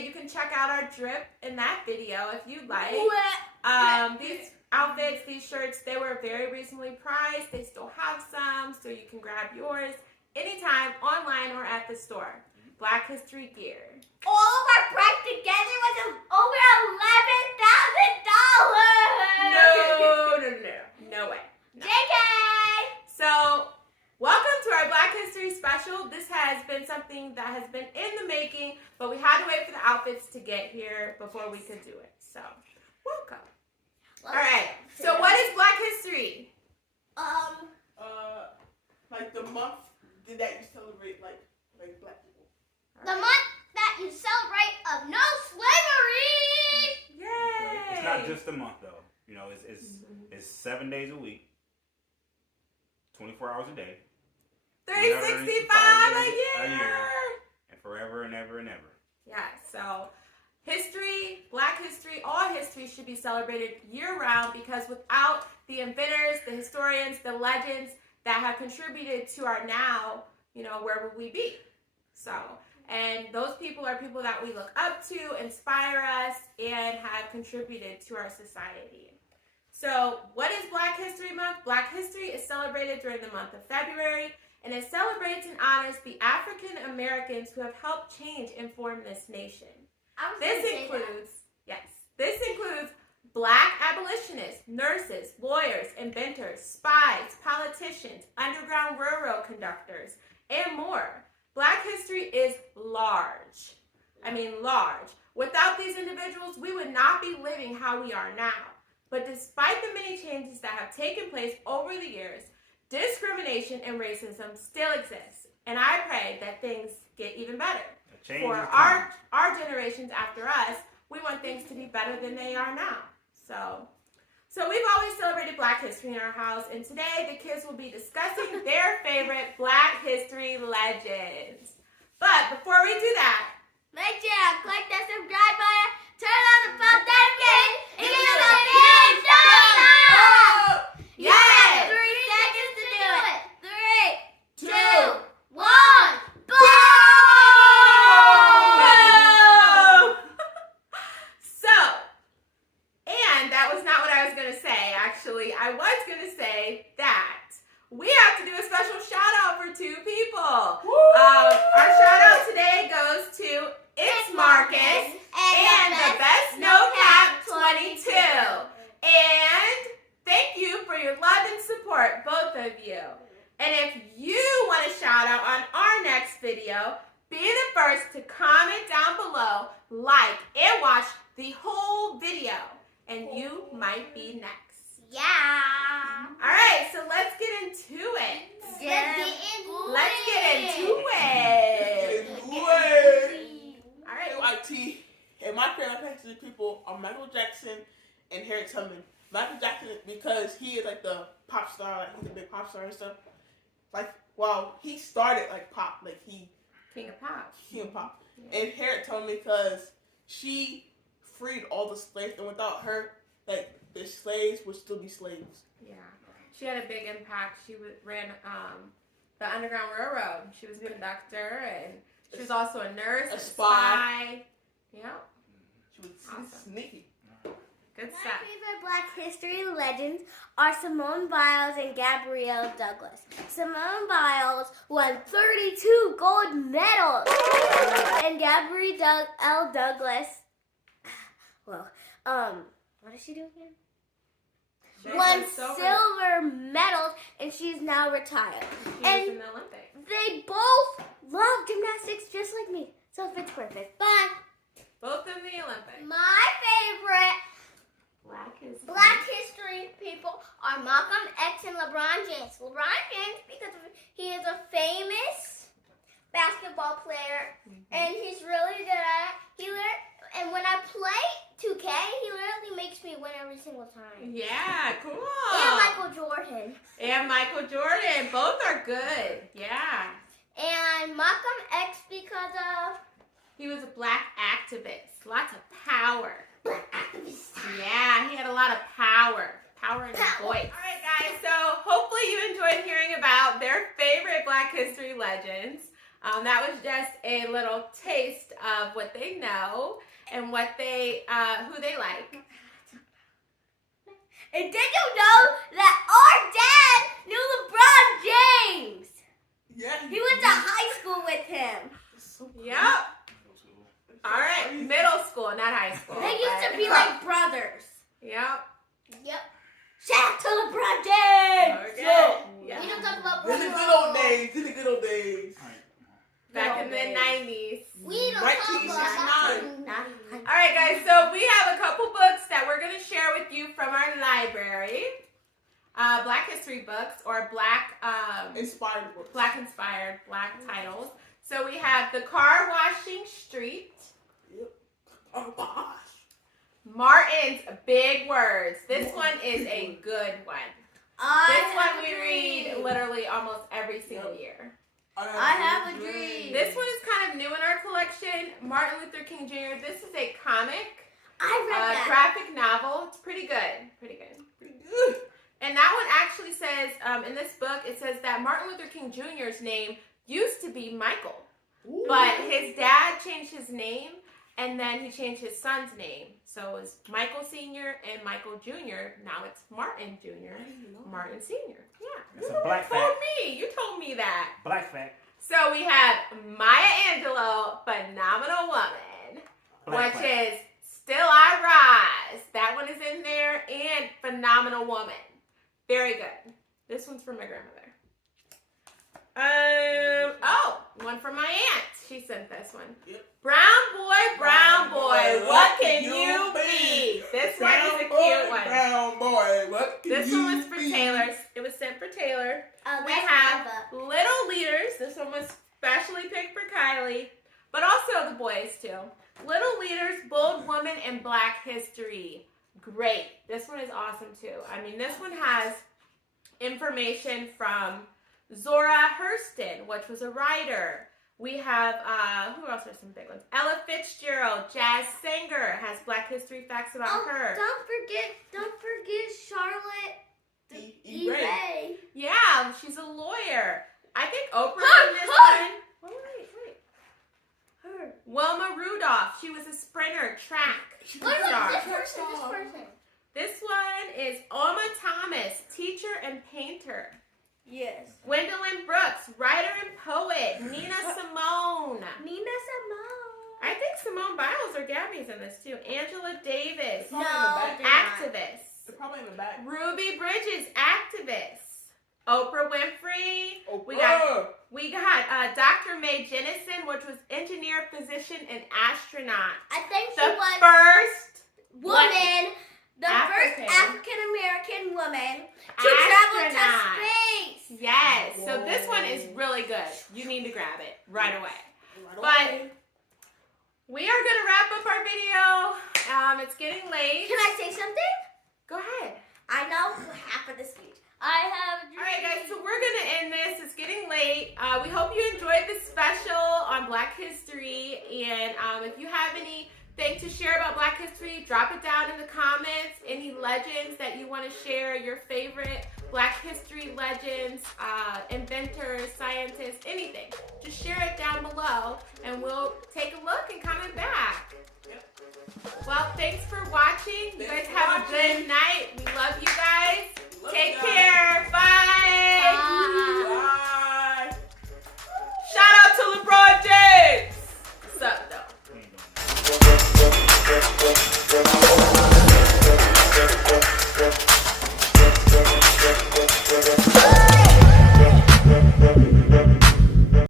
say you can check out our drip in that video if you'd like. These outfits, these shirts, they were very reasonably priced. They still have some, so you can grab yours anytime online or at the store. Black History gear. All of our price together was over $11,000. No way. No. JK! So, welcome to our Black History special. This has been something that has been in the making, but we had to wait for the outfits to get here before we could do it. So, welcome. All right. So, what is Black History? Like the month that you celebrate, like Black people. The month that you celebrate of no slavery. Yay! It's not just a month though. You know, it's 7 days a week, 24 hours a day, 365 a year, and forever and ever and ever. Yeah. So, history, Black history, all history should be celebrated year-round because without the inventors, the historians, the legends that have contributed to our now, you know, where would we be? So, and those people are people that we look up to, inspire us, and have contributed to our society. So, what is Black History Month? Black History is celebrated during the month of February, and it celebrates and honors the African Americans who have helped change and form this nation. This includes Black abolitionists, nurses, lawyers, inventors, spies, politicians, Underground Railroad conductors, and more. Black history is large. I mean large. Without these individuals, we would not be living how we are now. But despite the many changes that have taken place over the years, discrimination and racism still exists. And I pray that things get even better. For our generations after us, we want things to be better than they are now. So we've always celebrated Black history in our house, and today the kids will be discussing their favorite Black history legends. But before we do that, make sure to click that subscribe button, turn on the bell notification, and give us a big thumbs up! Yeah! 3 seconds to do it. 3, 2, 1, boom! That was not what I was going to say, actually. I was going to say that we have to do a special shout out for 2 people. Our shout out today goes to It's Marcus and the Best No Cap 22. And thank you for your love and support, both of you. And if you want a shout out on our next video, be the first to comment down below, like, and watch the whole video. And you might be next. Yeah. All right, so let's get into it. Let's get into it. All right. YT. And my favorite people are Michael Jackson and Harriet Tubman. Michael Jackson because he is like the pop star, like he's a big pop star and stuff. Like, well, he started like pop, like King of Pop. Yeah. And Harriet Tubman because she freed all the slaves, and without her, like, the slaves would still be slaves. Yeah. She had a big impact. She ran the Underground Railroad. She was a conductor, and she was also a nurse, a spy. Yeah. She was sneaky. Good stuff. My favorite Black history legends are Simone Biles and Gabrielle Douglas. Simone Biles won 32 gold medals, and Gabrielle Douglas, what did she do again? Won silver medals, and she's now retired. She was in the Olympics. They both love gymnastics just like me, so it fits perfect. Bye. Both in the Olympics. My favorite Black history people are Malcolm X and LeBron James. LeBron James because he is a famous basketball player, and he's really good at it. And when I play 2K, he literally makes me win every single time. Yeah, cool. And Michael Jordan. Both are good. Yeah. And Malcolm X because of... He was a Black activist. Lots of power. Black activist. Yeah, he had a lot of power. Power in his voice. All right, guys. So hopefully you enjoyed hearing about their favorite Black history legends. That was just a little taste of what they know and what they, who they like. And did you know that our dad knew LeBron James? Yeah. He went to high school with him. Yep. All right, middle school, not high school. They used to be like brothers. Yep. Yep. Shout out to LeBron James. Okay. Yeah. We don't talk about In the good old days. In the good old days. Back in the 90s. We don't talk about All right, guys, so we have a couple books that we're going to share with you from our library. Black history books or black Inspired books. black inspired, black titles. So we have The Car Washing Street, Yep. Oh gosh. Martin's Big Words. This one is a good one. This one we read literally almost every single year. I have a dream. This one is kind of new in our collection. Martin Luther King Jr. This is a comic, I read that. graphic novel. It's pretty good. Pretty good. Pretty good. And that one actually says, in this book, it says that Martin Luther King Jr.'s name used to be Michael. Ooh. But his dad changed his name, and then he changed his son's name. So it was Michael Sr. and Michael Jr. Now it's Martin Jr., Martin Sr. Yeah. That's You a black told fact. me. You told me that. Black fact. So we have Maya Angelou, Phenomenal Woman, Black which fact. is Still I Rise. That one is in there, and Phenomenal Woman. Very good. This one's from my grandmother. One from my aunt. She sent this one. Yep. Brown boy, what can you be? This one is a cute one. Brown boy, what can This you one was for be? Taylor. It was sent for Taylor. We that's have Eva. Little Leaders. This one was specially picked for Kylie, but also the boys too. Little Leaders, Bold Woman, and Black History. Great. This one is awesome too. I mean, this one has information from Zora Hurston, which was a writer. We have, who else are some big ones? Ella Fitzgerald, jazz singer, has Black History facts about her. Don't forget Charlotte E. Ray. Ray. Yeah, she's a lawyer. I think Oprah's Her, in this her. one. Wait. Her. Wilma Rudolph. She was a sprinter, track Look star. at this person. This one is Alma Thomas, teacher and painter. Yes. Gwendolyn Brooks, writer and poet. Nina Simone. Nina Simone. I think Simone Biles or Gabby's in this too. Angela Davis, Probably in the back. activist. They're probably in the back. Ruby Bridges, activist. Oprah Winfrey. Oh, We got Dr. Mae Jennison, which was engineer, physician, and astronaut. I think she The was first woman, the African. first African American woman to travel to astronaut. space. Yes. So Whoa. this one is really good. You need to grab it right away. Right But away. we are going to wrap up our video. It's getting late. Can I say something? Go ahead. I know half of the speech. I have a dream. All right, guys, so we're going to end this. It's getting late. We hope you enjoyed this special on Black History. And if you have anything to share about Black History, drop it down in the comments. Any legends that you want to share, your favorite Black History legends, inventors, scientists, anything. Just share it down below, and we'll take a look and comment back. Well, thanks for watching. You guys have a good night.